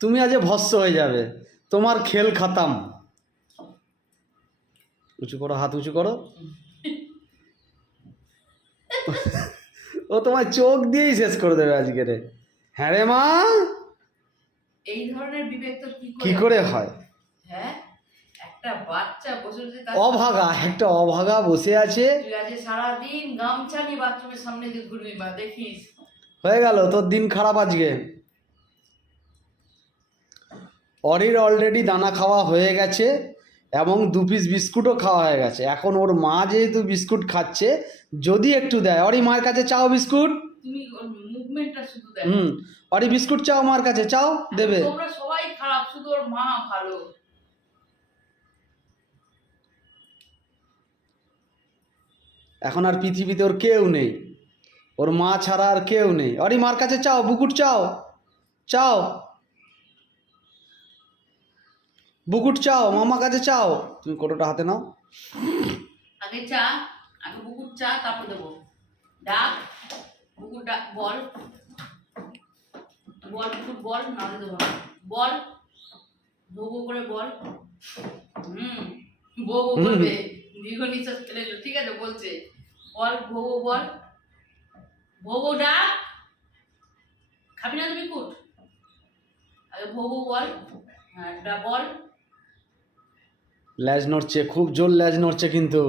তুমি আজ ভস্য হয়ে যাবে। তোমার খেল খাতাম। উঁচু করো হাত উঁচু করো। ও তোমার চোখ দিয়েই শেষ করে দেবে আজকে রে। হ্যাঁ রে মা। এই ধরনের বিবেক তোর কি করে হয়? হ্যাঁ? একটা বাচ্চা বসে বসে অভাগা একটা অভাগা বসে আছে। সারাদিন গামছা নিয়ে বাথরুমের সামনে দিয়ে ঘুরবি মা দেখিস। হয়ে গেল তোর দিন খারাপ আজকে। অরির অলরেডি দানা খাওয়া হয়ে গেছে এবং দু পিস বিস্কুটও খাওয়া হয়ে গেছে। এখন ওর মা যেহেতু বিস্কুট খাচ্ছে যদি একটু দেয়। অরি মার কাছে চাও বিস্কুট? হুম অরি বিস্কুট চাও মার কাছে? চাও দেবে। সবাই খারাপ শুধু ওর মা ভালো। এখন আর পৃথিবীতে ওর কেউ নেই। ওর মা ছাড়া আর কেউ নেই। অরি মার কাছে চাও? বুকুট চাও? চাও? বুকুট চাও মামা কাছে চাও। তুমি কোটোটা হাতে নাও। আগে চা আগে বুকুর চা তারপর দেবো। ডাক বুকুর ডাক বল। বল বুকুর বল নাহলে দেবো বল বো বো করে বল। হুম বো বো করবে। দীর্ঘ নিঃশ্বাস ফেলে। ঠিক আছে বলছে। বল বো বল। বো ডাক। খাবি না তুমি কুট আগে বো বল হ্যাঁ বল। ল্যাজ নড়ছে খুব জোর ল্যাজ নড়ছে কিন্তু।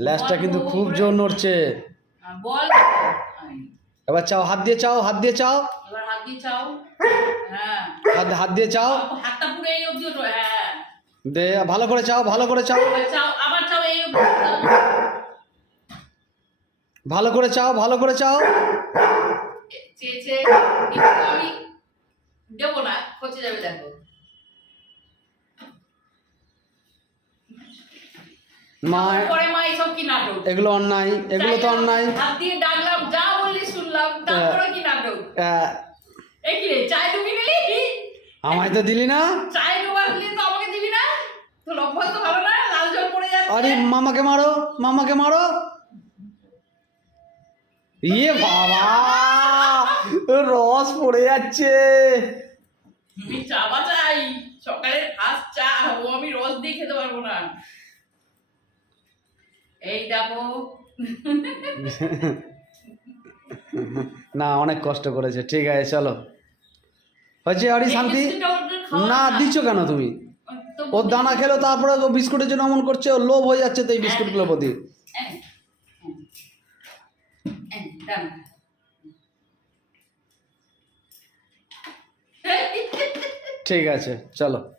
ল্যাজটা কিন্তু খুব জোর নড়ছে। এবার চাও হাত দিয়ে চাও হাত দিয়ে চাও। হাত দিয়ে চাও। হ্যাঁ। হাত হাত দিয়ে চাও। হ্যাঁ। দে ভালো করে চাও ভালো করে চাও। ভালো করে চাও ভালো করে চাও। দেবো না যাবে দেখো। মা পরে মা এইসব কি নাটক? এগুলো অন্যায় এগুলো তো অন্যায়। হাত দিয়ে ডাকলাম যা বললি শুনলাম তারপরে কি নাটক? আহ, কি রে চায় ডুবি নিলি আমায় তো দিলি না? চায় ডুবা দিলি তো আমাকে দিবি না? তো অভ্যাস তো ভালো না? লাল জল পড়ে আরে মামাকে মারো মামাকে মারো। ইয়ে বাবা রস পড়ে যাচ্ছে। আমি চা বাচাই। সকালে ফার্স্ট চা ও আমি রস দিয়ে খেতে পারব না। এই দেখো না অনেক কষ্ট করেছে। ঠিক আছে চলো। হয়েছে আরে শান্তি? না দিচ্ছ কেন তুমি? ওর দানা খেলো তারপরে ও বিস্কুটের জন্য অমন করছে ও লোভ হয়ে যাচ্ছে তো এই বিস্কুটগুলোর প্রতি। এই, এই, দাও। ঠিক আছে চলো।